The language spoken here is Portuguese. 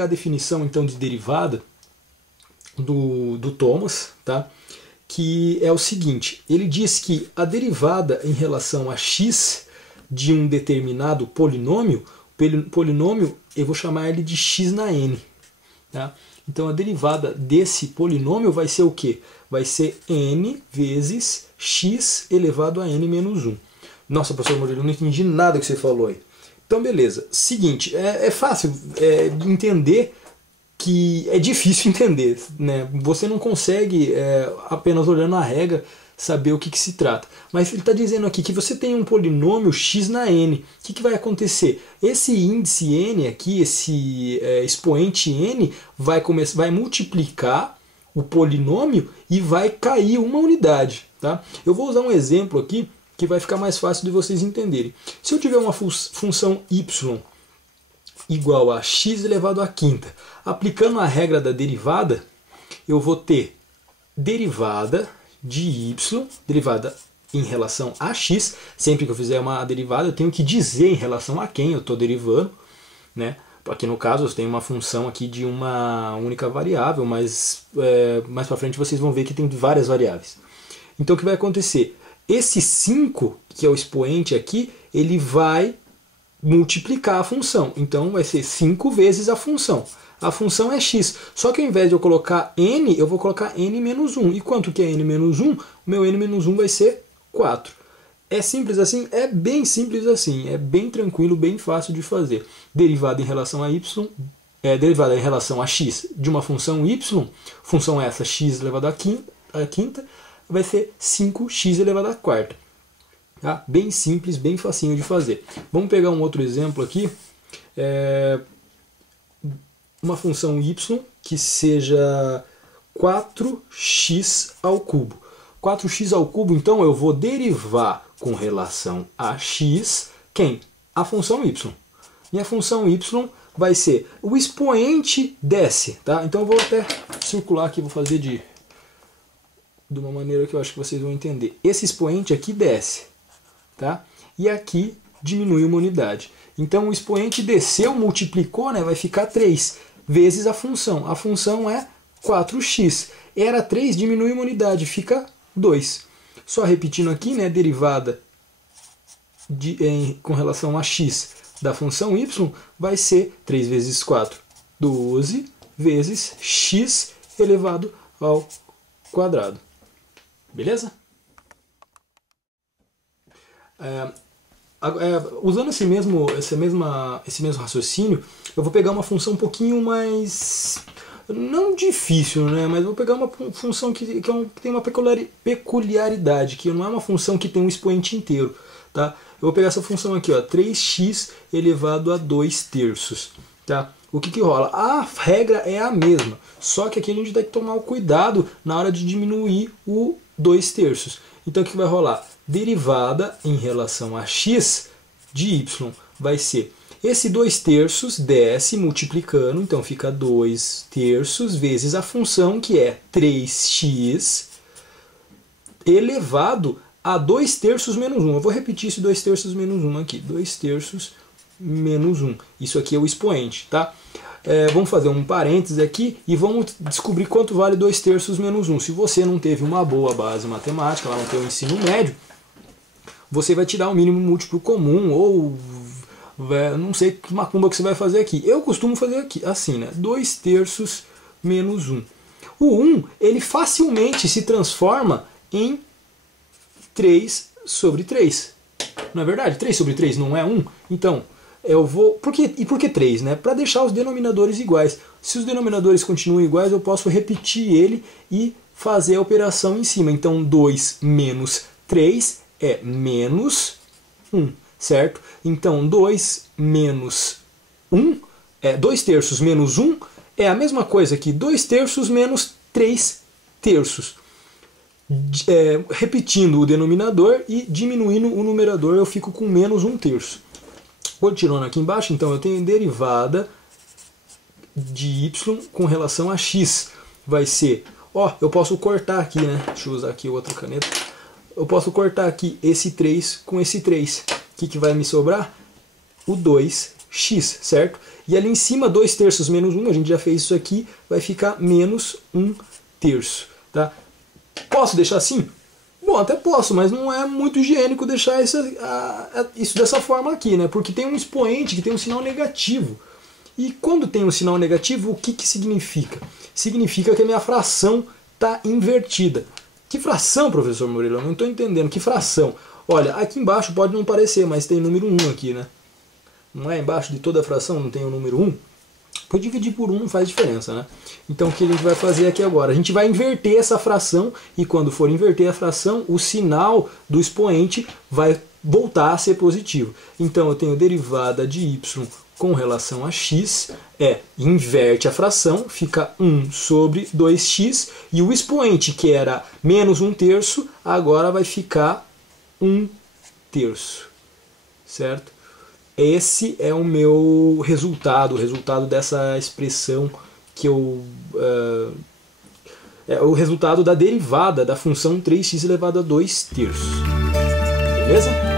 pegar a definição então de derivada do Thomas, tá? Que é o seguinte, ele diz que a derivada em relação a x de um determinado polinômio, eu vou chamar ele de x na n. Tá? Então a derivada desse polinômio vai ser o quê? Vai ser n vezes x elevado a n menos 1. Nossa, professor Murilo, eu não entendi nada que você falou aí. Então beleza, seguinte, é fácil entender que é difícil entender, né? Você não consegue, apenas olhando a regra, saber o que se trata. Mas ele está dizendo aqui que você tem um polinômio x na n. O que vai acontecer? Esse índice n aqui, esse expoente n, vai multiplicar o polinômio e vai cair uma unidade. Tá? Eu vou usar um exemplo aqui que vai ficar mais fácil de vocês entenderem. Se eu tiver uma função y igual a x elevado à quinta, aplicando a regra da derivada, eu vou ter derivada de y, derivada em relação a x. Sempre que eu fizer uma derivada, eu tenho que dizer em relação a quem eu estou derivando, né? Aqui no caso, eu tenho uma função aqui de uma única variável, mas mais para frente vocês vão ver que tem várias variáveis. Então o que vai acontecer? Esse 5, que é o expoente aqui, ele vai multiplicar a função. Então vai ser 5 vezes a função. A função é x. Só que ao invés de eu colocar n, eu vou colocar n menos 1. E quanto que é n menos 1? O meu n menos 1 vai ser 4. É simples assim? É bem simples assim. É bem tranquilo, bem fácil de fazer. Derivada em relação a y, derivada em relação a x de uma função y, função essa x elevado à quinta, vai ser 5x elevado à quarta. Tá? Bem simples, bem facinho de fazer. Vamos pegar um outro exemplo aqui. Uma função y que seja 4x ao cubo. 4x ao cubo, então eu vou derivar com relação a x, quem? A função y. Minha função y vai ser, o expoente desce, tá? Então eu vou até circular aqui, vou fazer de uma maneira que eu acho que vocês vão entender. Esse expoente aqui desce, tá? E aqui diminui uma unidade. Então o expoente desceu, multiplicou, né? Vai ficar 3 vezes a função. A função é 4x. Era 3, diminui uma unidade, fica 2. Só repetindo aqui, né? Derivada com relação a x da função y vai ser 3 vezes 4, 12 vezes x elevado ao quadrado. Beleza? Usando esse mesmo raciocínio, eu vou pegar uma função um pouquinho mais, não difícil, né? Mas vou pegar uma função que tem uma peculiaridade, que não é uma função que tem um expoente inteiro. Tá? Eu vou pegar essa função aqui, ó, 3x elevado a 2 terços. Tá? O que rola? A regra é a mesma, só que aqui a gente tem que tomar o cuidado na hora de diminuir o 2 terços. Então o que vai rolar? Derivada em relação a x de y vai ser esse 2 terços desce multiplicando, então fica 2 terços vezes a função que é 3x elevado a 2 terços menos 1. Eu vou repetir esse 2 terços menos 1 aqui. 2 terços menos 1. Isso aqui é o expoente, tá? Vamos fazer um parênteses aqui e vamos descobrir quanto vale 2 terços menos 1. Se você não teve uma boa base matemática, lá no teu ensino médio, você vai tirar o mínimo múltiplo comum ou não sei que macumba que você vai fazer aqui. Eu costumo fazer aqui assim, né? 2 terços menos 1. O 1, ele facilmente se transforma em 3 sobre 3. Não é verdade? 3 sobre 3 não é 1? Então, eu vou... Por que 3? Né? Para deixar os denominadores iguais. Se os denominadores continuam iguais, eu posso repetir ele e fazer a operação em cima. Então, 2 menos 3 é menos 1, certo? Então, 2 menos 1, 2 terços menos 1 é a mesma coisa que 2 terços menos 3 terços. Repetindo o denominador e diminuindo o numerador, eu fico com menos 1 terço. Continuando aqui embaixo, então eu tenho derivada de y com relação a x. Vai ser, eu posso cortar aqui, né? Deixa eu usar aqui outra caneta. Eu posso cortar aqui esse 3 com esse 3. O que vai me sobrar? O 2 x, certo? E ali em cima, 2 terços menos 1, a gente já fez isso aqui, vai ficar menos 1 terço. Tá? Posso deixar assim? Bom, até posso, mas não é muito higiênico deixar isso dessa forma aqui, né? Porque tem um expoente que tem um sinal negativo. E quando tem um sinal negativo, o que, que significa? Significa que a minha fração está invertida. Que fração, professor Murilo? Eu não estou entendendo. Que fração? Olha, aqui embaixo pode não parecer, mas tem número 1 aqui, né? Não é embaixo de toda a fração, não tem o número 1? Por dividir por 1 não faz diferença, né? Então o que a gente vai fazer aqui agora? A gente vai inverter essa fração e quando for inverter a fração, o sinal do expoente vai voltar a ser positivo. Então eu tenho derivada de y com relação a x, inverte a fração, fica 1 sobre 2x, e o expoente, que era menos 1 terço, agora vai ficar 1 terço, certo? Esse é o meu resultado, o resultado dessa expressão que eu... é o resultado da derivada da função 3x elevado a 2 terços. Beleza?